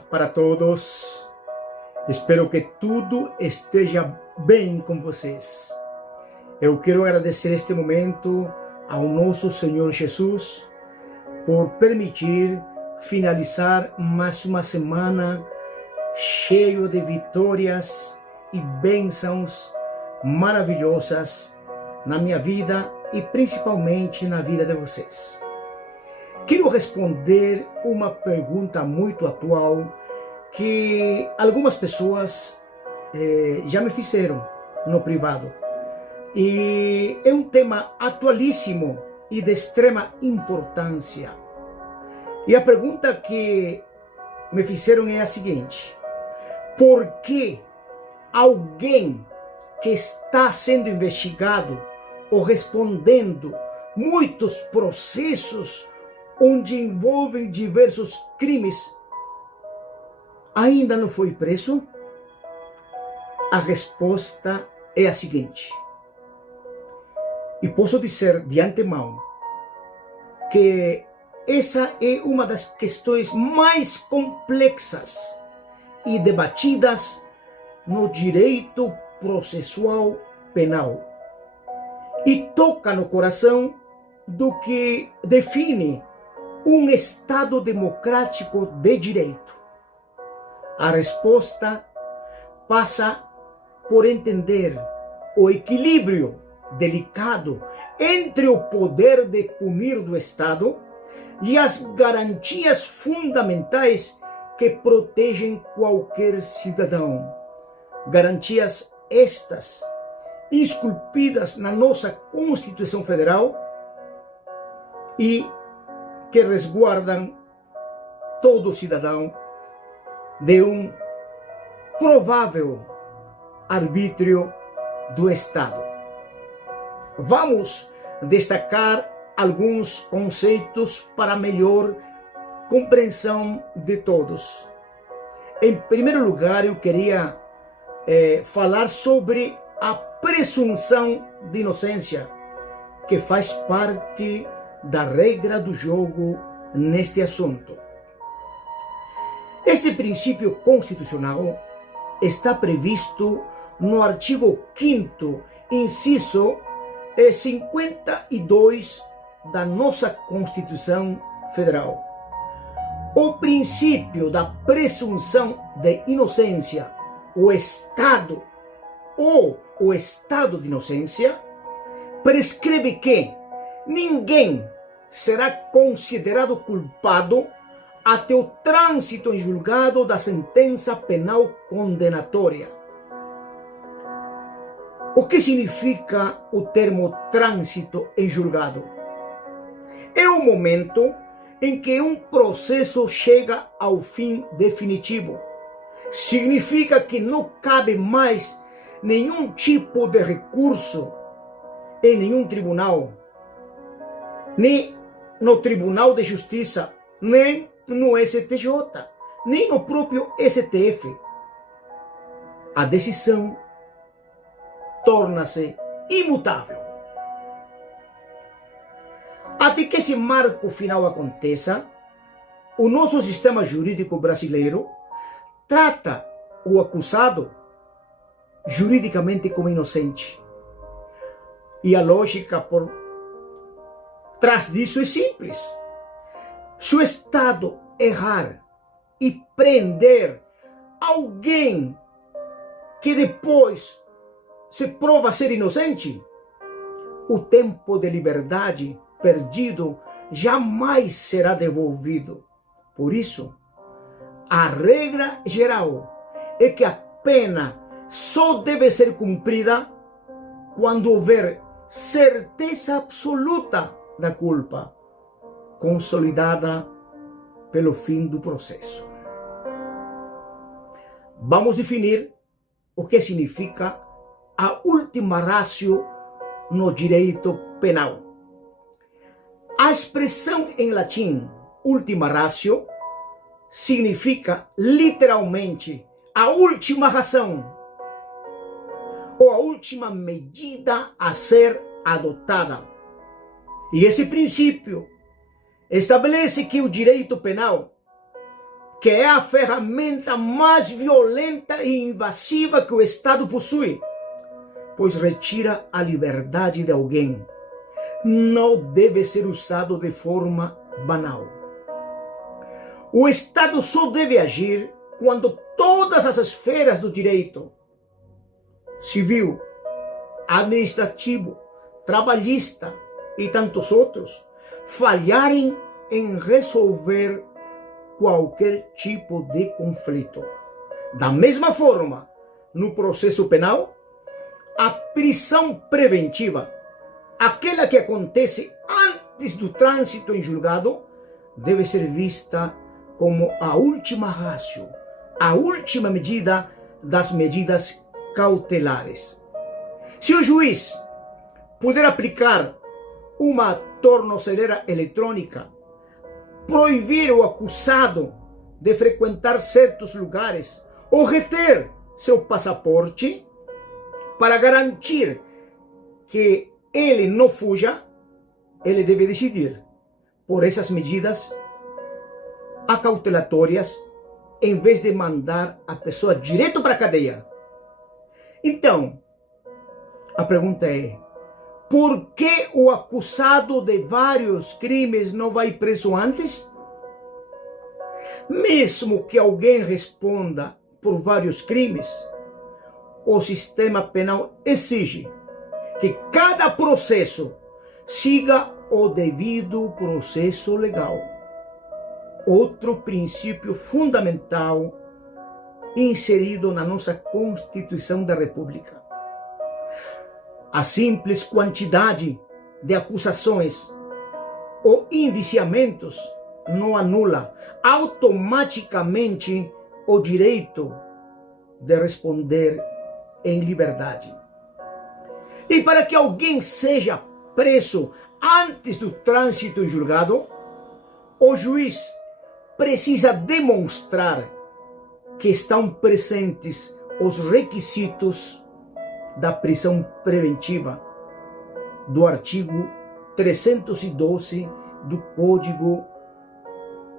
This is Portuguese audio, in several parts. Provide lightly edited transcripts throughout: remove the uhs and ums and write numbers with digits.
para todos. Espero que tudo esteja bem com vocês. Eu quero agradecer este momento ao nosso Senhor Jesus por permitir finalizar mais uma semana cheio de vitórias e bênçãos maravilhosas na minha vida e principalmente na vida de vocês. Quero responder uma pergunta muito atual que algumas pessoas já me fizeram no privado. E é um tema atualíssimo e de extrema importância. E a pergunta que me fizeram é a seguinte: por que alguém que está sendo investigado ou respondendo muitos processos onde envolvem diversos crimes ainda não foi preso? A resposta é a seguinte: e posso dizer de antemão que essa é uma das questões mais complexas e debatidas no direito processual penal, e toca no coração do que define um Estado democrático de direito. A resposta passa por entender o equilíbrio delicado entre o poder de punir do Estado e as garantias fundamentais que protegem qualquer cidadão. Garantias estas esculpidas na nossa Constituição Federal e que resguardam todo cidadão de um provável arbítrio do Estado. Vamos destacar alguns conceitos para melhor compreensão de todos. Em primeiro lugar, eu queria falar sobre a presunção de inocência, que faz parte da regra do jogo neste assunto. Este princípio constitucional está previsto no artigo 5º, inciso 52 da nossa Constituição Federal. O princípio da presunção de inocência, o Estado ou o estado de inocência, prescreve que ninguém será considerado culpado até o trânsito em julgado da sentença penal condenatória. O que significa o termo trânsito em julgado? É o momento em que um processo chega ao fim definitivo. Significa que não cabe mais nenhum tipo de recurso em nenhum tribunal, nem no Tribunal de Justiça, nem no STJ, nem no próprio STF. A decisão torna-se imutável. Até que esse marco final aconteça, o nosso sistema jurídico brasileiro trata o acusado juridicamente como inocente. E a lógica por trás disso é simples. Se o Estado errar e prender alguém que depois se prova ser inocente, o tempo de liberdade perdido jamais será devolvido. Por isso, a regra geral é que a pena só deve ser cumprida quando houver certeza absoluta da culpa, consolidada pelo fim do processo. Vamos definir o que significa a última ratio no direito penal. A expressão em latim última ratio significa literalmente a última razão ou a última medida a ser adotada. E esse princípio estabelece que o direito penal, que é a ferramenta mais violenta e invasiva que o Estado possui, pois retira a liberdade de alguém. Não deve ser usado de forma banal. O Estado só deve agir quando todas as esferas do direito civil, administrativo, trabalhista e tantos outros falharem em resolver qualquer tipo de conflito. Da mesma forma, no processo penal, a prisão preventiva, aquela que acontece antes do trânsito em julgado, deve ser vista como a última ratio, a última medida das medidas cautelares. Se o juiz puder aplicar uma tornozeleira eletrônica, proibir o acusado de frequentar certos lugares ou reter seu passaporte para garantir que ele não fuja, ele deve decidir por essas medidas acautelatórias em vez de mandar a pessoa direto para a cadeia. Então, a pergunta é: por que o acusado de vários crimes não vai preso antes? Mesmo que alguém responda por vários crimes, o sistema penal exige que cada processo siga o devido processo legal. Outro princípio fundamental inserido na nossa Constituição da República. A simples quantidade de acusações ou indiciamentos não anula automaticamente o direito de responder em liberdade. E para que alguém seja preso antes do trânsito em julgado, o juiz precisa demonstrar que estão presentes os requisitos da prisão preventiva do artigo 312 do Código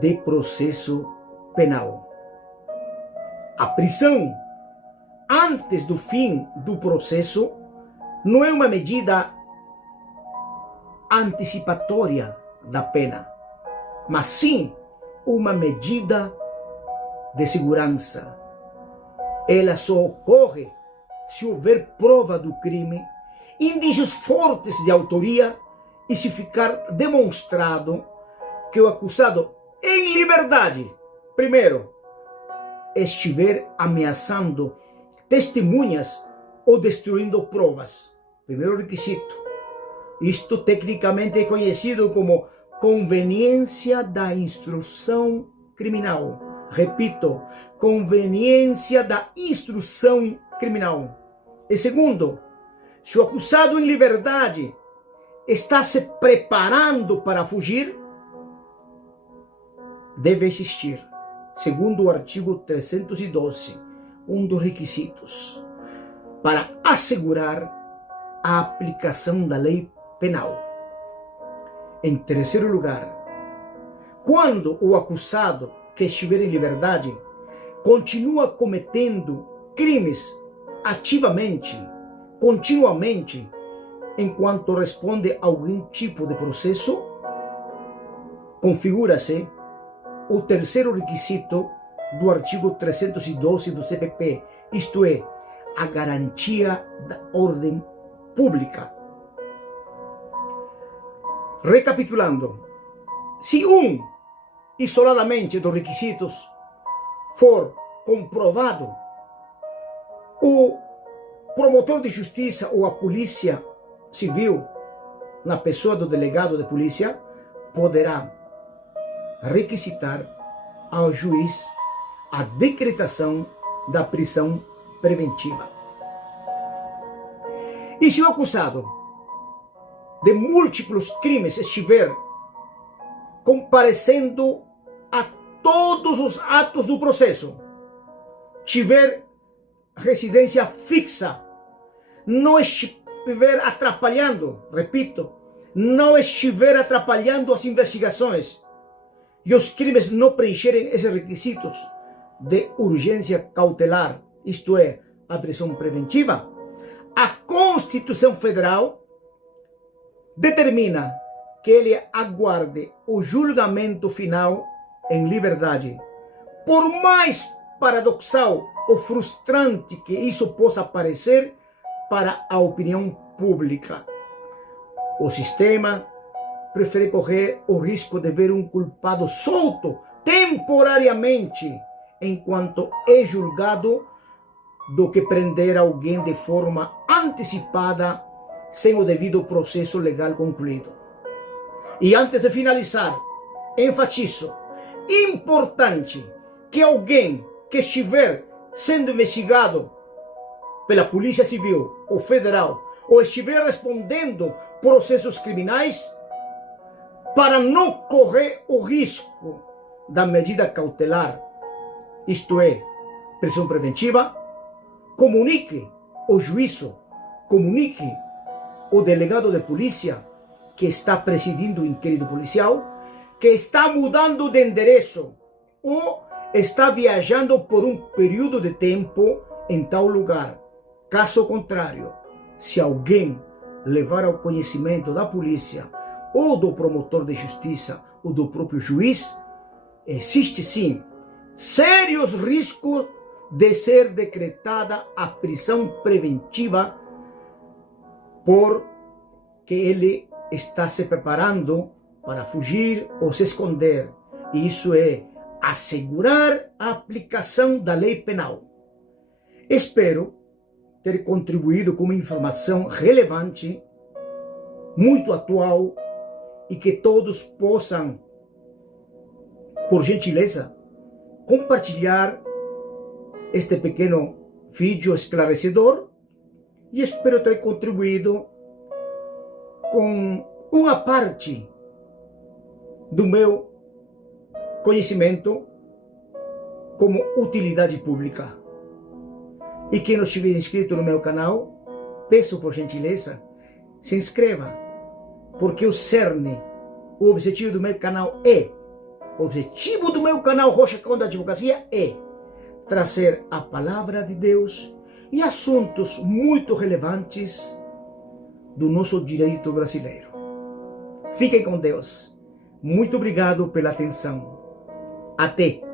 de Processo Penal. A prisão antes do fim do processo não é uma medida antecipatória da pena, mas sim uma medida de segurança. Ela só ocorre se houver prova do crime, indícios fortes de autoria e se ficar demonstrado que o acusado em liberdade, primeiro, estiver ameaçando testemunhas ou destruindo provas. Primeiro requisito. Isto tecnicamente é conhecido como conveniência da instrução criminal. Repito, conveniência da instrução criminal. E segundo, se o acusado em liberdade está se preparando para fugir, deve existir, segundo o artigo 312, um dos requisitos para assegurar a aplicação da lei penal. Em terceiro lugar, quando o acusado que estiver em liberdade continua cometendo crimes ativamente, continuamente, enquanto responde a algum tipo de processo, configura-se o terceiro requisito do artigo 312 do CPP, isto é, a garantia da ordem pública. Recapitulando, se isoladamente dos requisitos for comprovado, o promotor de justiça ou a polícia civil, na pessoa do delegado de polícia, poderá requisitar ao juiz a decretação da prisão preventiva. E se o acusado de múltiplos crimes estiver comparecendo a todos os atos do processo, tiver residência fixa, não estiver atrapalhando, repito, não estiver atrapalhando as investigações, e os crimes não preencherem esses requisitos de urgência cautelar, isto é, a prisão preventiva, a Constituição Federal determina que ele aguarde o julgamento final em liberdade. Por mais paradoxal ou frustrante que isso possa parecer para a opinião pública, o sistema prefere correr o risco de ver um culpado solto temporariamente enquanto é julgado do que prender alguém de forma antecipada sem o devido processo legal concluído. E antes de finalizar, enfatizo, importante que alguém que estiver sendo investigado pela Polícia Civil ou Federal ou estiver respondendo processos criminais, para não correr o risco da medida cautelar, isto é, prisão preventiva, comunique o juízo, comunique o delegado de polícia que está presidindo o inquérito policial, que está mudando de endereço ou está viajando por um período de tempo em tal lugar. Caso contrário, se alguém levar ao conhecimento da polícia ou do promotor de justiça ou do próprio juiz, existe sim sérios riscos de ser decretada a prisão preventiva porque ele está se preparando para fugir ou se esconder. E isso é assegurar a aplicação da lei penal. Espero ter contribuído com uma informação relevante, muito atual, e que todos possam, por gentileza, compartilhar este pequeno vídeo esclarecedor, e espero ter contribuído com uma parte do meu conhecimento como utilidade pública. E quem não estiver inscrito no meu canal, peço por gentileza, se inscreva, porque o cerne, o objetivo do meu canal Rocha Conde Advocacia é trazer a palavra de Deus e assuntos muito relevantes do nosso direito brasileiro. Fiquem com Deus. Muito obrigado pela atenção. Até!